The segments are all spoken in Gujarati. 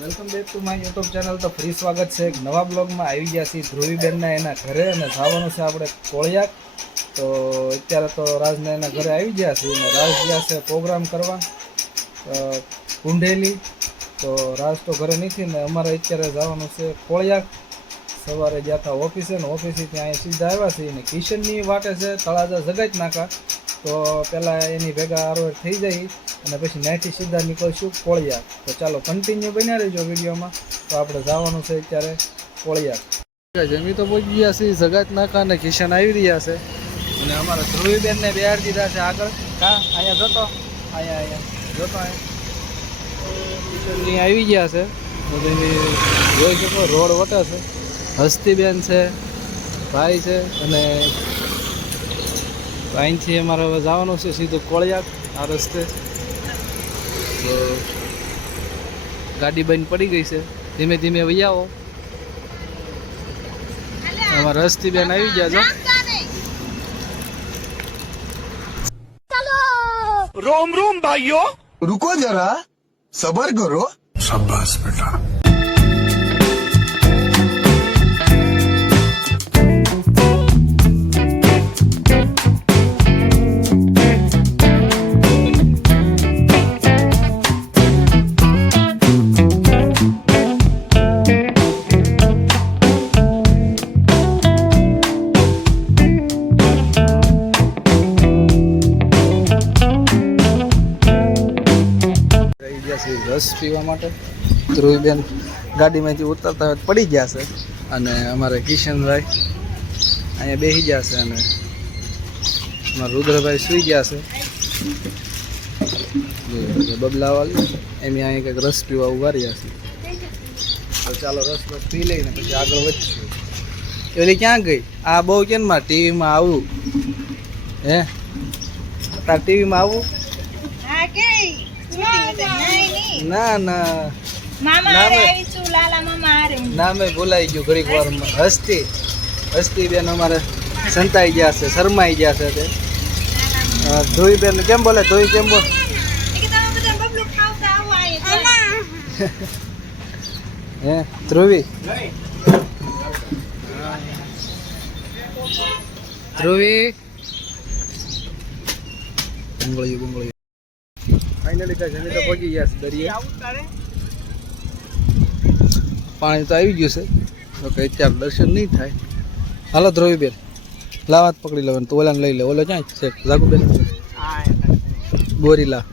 Welcome back to my YouTube channel. તો ફરી સ્વાગત છે એક નવા બ્લોગમાં। આવી ગયા છીએ ધ્રુવીબેનના એના ઘરે અને જવાનું છે આપણે કોળિયાક। તો અત્યારે તો રાજના એના ઘરે આવી ગયા છીએ અને રાજ ગયા છે પ્રોગ્રામ કરવા કુંઢેલી। તો રાજ તો ઘરે નથી ને અમારે અત્યારે જવાનું છે કોળિયાક। સવારે ગયા હતા ઓફિસે ને ઓફિસથી અહીંયા સીધા આવ્યા છીએ ને કિશનની વાટે છે તળાજા જગાજ નાકા। તો પહેલાં એની ભેગા આરોર થઈ જાય અને પછી ત્યાંથી સીધા નીકળશું કોળિયાક। તો ચાલો કન્ટિન્યુ બન્યા રહેજો વિડીયોમાં। તો આપણે જવાનું છે અત્યારે કોળિયાક। જમી તો પહોંચી ગયા છીએ જગાજ નાકા અને કિશન આવી રહ્યા છે અને અમારા ધ્રુવીબેનને બેહાડી દીધા છે આગળ। કા અહીંયા જોતો અહીંયા જોતો કિશનની આવી ગયા છે જોઈ શકો રોડ વટે છે। હસ્તીબેન છે ભાઈ છે અને અહીંથી અમારે હવે જવાનું છે સીધું કોળિયાક આ રસ્તે। તો ગાડી બંધ પડી ગઈ છે, ધીમે ધીમે વહી આવો। અમારા હસ્તીબેન આવી ગયા છો। रोम रोम भाइयों, रुको जरा सबर करो। शाबाश बेटा। રસ પીવા માટે ધ્રુવીબેન ગાડીમાંથી ઉતરતા પડી ગયા છે અને અમારે કિશનભાઈ અહીંયા બેસી ગયા છે અને અમારા રુદ્રભાઈ સૂઈ ગયા છે। બબલાવાળી એમની અહીંયા કંઈક રસ પીવા ઉભા રહ્યા છે। તો ચાલો રસ પી લઈને પછી આગળ વધશું। એલી ક્યાં ગઈ? આ બહુ કેનમાં ટીવીમાં આવું હે તાર ટીવીમાં આવું? ના ના નામે ભૂલાઈ ગયું ઘડીક વારમાં। હસ્તી બેન અમારે સંતાઈ ગયા છે, શરમાઈ ગયા છે તે। ધોઈ બેન કેમ બોલે? ધોઈ કેમ બોલ? હે ધ્રુવી ધ્રુવી ગુંગળિયું ફાઇનલી જમી તો પહોંચી ગયા છે દરિયે। પાણી તો આવી ગયું છે તો કે અત્યારે દર્શન નહીં થાય। હાલો ધ્રુવીબેન લાવાત પકડી લો તો ઓલાને લઈ લે। ઓલો ક્યાં છે જાગુબેન? ગોરીલા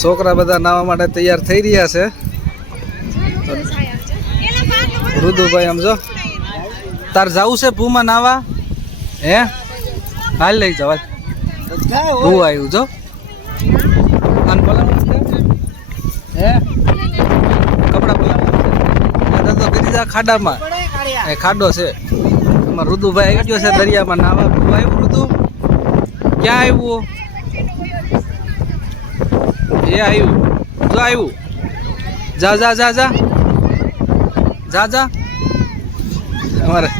છોકરા બધા નાવા માટે તૈયાર થઈ રહ્યા છે। રુદુભાઈ સમજો તાર જવું છે ભૂમાં નાવા? હે હાલ લઈ જવા ભૂ આવ્યું જો હે કપડા બોલા તો કરી જા ખાડામાં એ ખાડો છે। અમાર રુદુભાઈ આવી ગયો છે દરિયામાં નાવા। ભૂ આવ્યું રુદુ? ક્યાં આવ્યું? એ આવ્યું જો આવ્યું। જા જા જા જા જા જા અમારે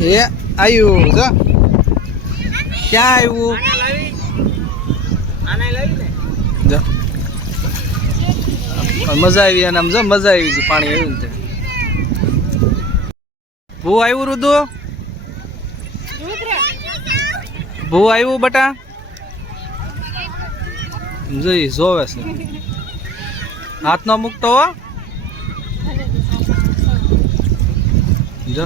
એ આવ્યું જો ક્યાં આવ્યું? જો મજા આવી અને આમ જો મજા આવી પાણી આવ્યું ને તે। ભૂ આવ્યું રુદુ? ભૂ આવ્યું બટા? જોઈ જોવે છે હાથ નો મૂકતો હો જો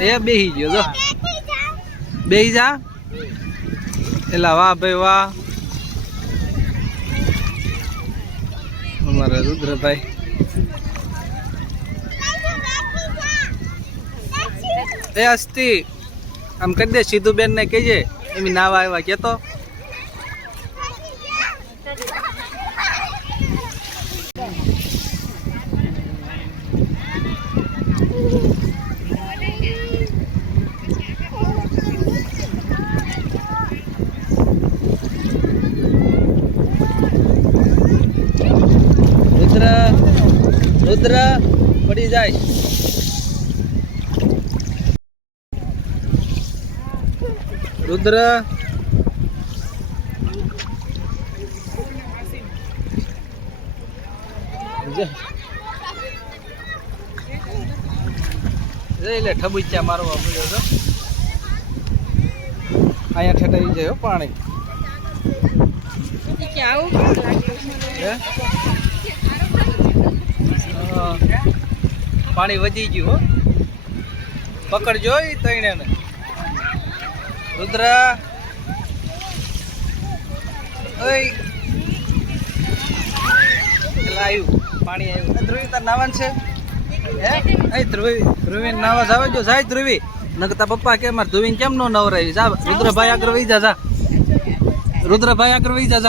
એ બેહી ગયો જો બેહી જા। એલા વાહ ભાઈ વાહ। અમારા રુદ્રભાઈ. એ અસ્તી આમ કરી દે, સીધું બેન ને કહેજે એમ નાવા આવ્યા કેતો. રુદ્ર પડી જાય. રુદ્ર એટલે ઠબુચ્યા મારવા મળ્યો છો. અહીંયા ઠેઠાઈ જાય પાણી. પાણી વધી ગયું હો. પકડજો એ તઈને ને. રુદ્ર આવ્યું પાણી આવ્યું. ધ્રુવી તાર નાવાનું છે હે? ધ્રુવી નાવા જાવે જો જાય ધ્રુવી. નકતા પપ્પા કે મારે ધ્રુવીને કેમ નો નવરાવી? જા રુદ્રભાઈ આગળ વહી જા. રુદ્રભાઈ આગળ વહી જા.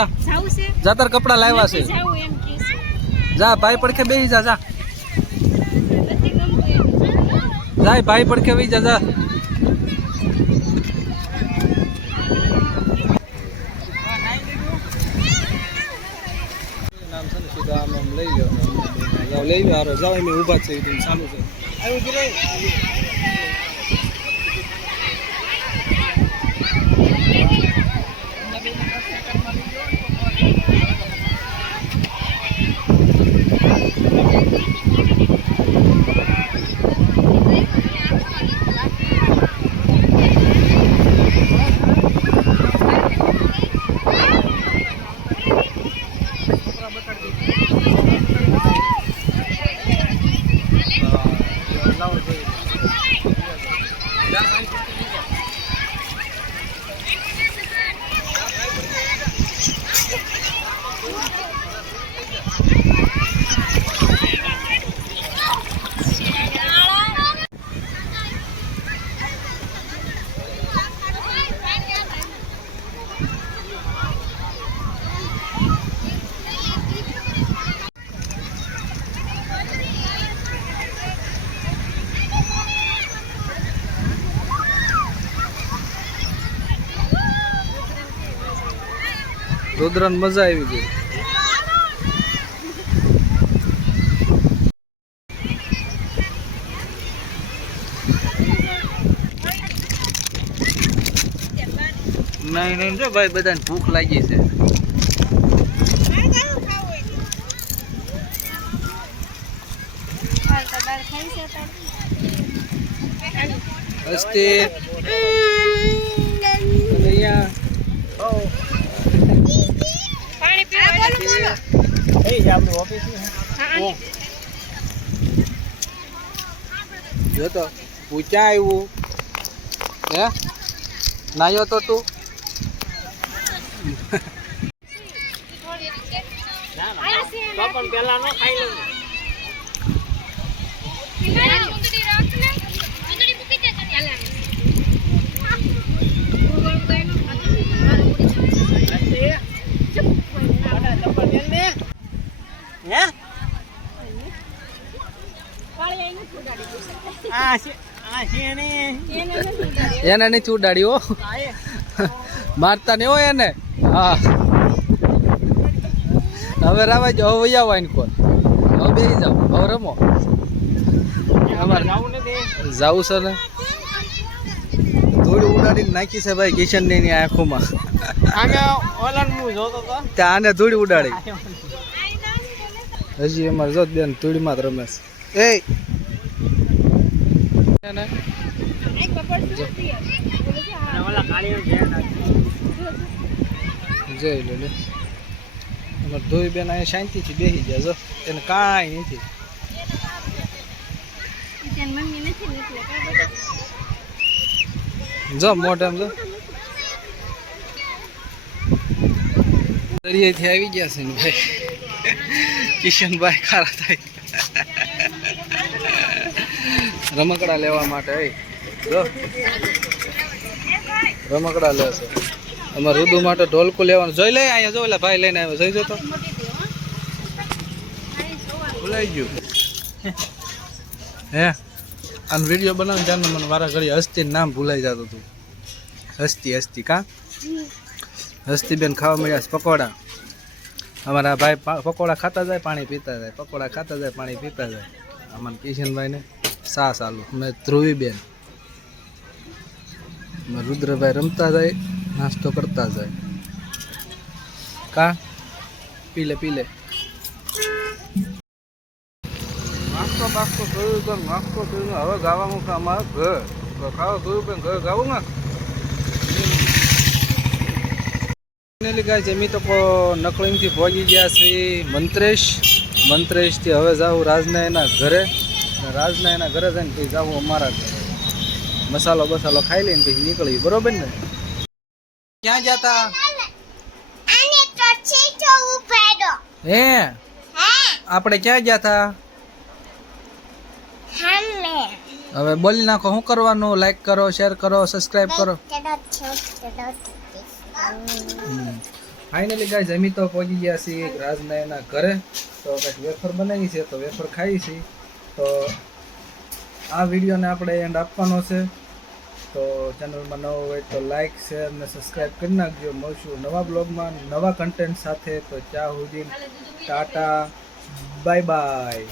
જા તાર કપડા લાવ્યા છે. જા ભાઈ પડખે બેસી જા. જાય ભાઈ પડખે વહી જા. નામ છે ને સીધા આમ લઈ લો. લઈ લો હારો જાવ. એમ ઊભા છે ચાલુ છે. આવ્યું કે રુદ્રને મજા આવી ગઈ. નહીં જો ભાઈ બધાને ભૂખ લાગી છે. હસ્તી જો તો પૂછા આવ્યું હે નાયો તો તું. એને નથી ઉડાડી હો. મારતા નહીં હોય એને. હા હવે રાવા જો. હવે આવો એને કોણ. હવે બેસી જાઓ. હવે રમો. અમારે જવું છે ને. ધૂળ ઉડાડીને નાખી છે ભાઈ કિશન ની આંખોમાં. ત્યાં આને ધૂળ ઉડાડી. હજી અમારે જો બેન ધૂળમાં જ રમે છે. જોઈ લો લે. અમારે ધોઈ બેન અહીંયા શાંતિથી બેસી જાય. જો એને કાંઈ નથી. જો મોઢામ જો દરિયાથી આવી ગયા છે ને ભાઈ. કિશનભાઈ ખારા થાય રમકડા લેવા માટે જો રમકડા લેશે અમારે રુદુ માટે ઢોલકું લેવાનું જોઈ લે અહીંયા જો એટલે ભાઈ લઈને આવ્યો જોઈ જો તો ભૂલાઈ ગયું હે આનો વિડીયો બનાવ ત્યારે મને મારા ઘડી હસ્તી નામ ભૂલાઈ જતું હતું હસ્તી કા હસ્તી બેન ખાવા મળ્યા છે પકોડા અમારા ભાઈ પકોડા ખાતા જાય પાણી પીતા જાય પકોડા ખાતા જાય પાણી પીતા જાય અમારા કિશનભાઈને સા ચાલુ મેં ધ્રુવીબેન રુદ્રભાઈ રમતા જાય નાસ્તો કરતા જાય કા પીલે નાસ્તો બાસ્તો જોયું તો નાસ્તો જોયું હવે ગાવાનું છે અમારા ઘર તો ખાવા જોયું પણ ઘર ગાવું ને ગાય છે એમી તો નકળીથી પહોંચી ગયા છે મંત્રેશથી હવે જાઉં રાજના એના ઘરે જઈને પછી જાવું અમારા ઘરે મસાલો બસાલો ખાઈ લઈને પછી નીકળવી બરોબર ને ક્યાં જતા હે આપણે ક્યાં જતા હવે બોલી નાખો શું કરવાનું લાઈક કરો શેર કરો સબસ્ક્રાઇબ કરો ફાઇનલી ગાઈઝ અમે તો પહોંચી ગયા છીએ રાજના એના ઘરે તો કંઈક વેફર બનાવી છે તો વેફર ખાઈ છીએ તો આ વિડીયોને આપણે એન્ડ આપવાનો છે તો ચેનલમાં નવો હોય તો લાઈક શેર અને સબસ્ક્રાઈબ કરી નાખજો મળશું નવા બ્લોગમાં નવા કન્ટેન્ટ સાથે તો ત્યાં સુધી ટાટા બાય બાય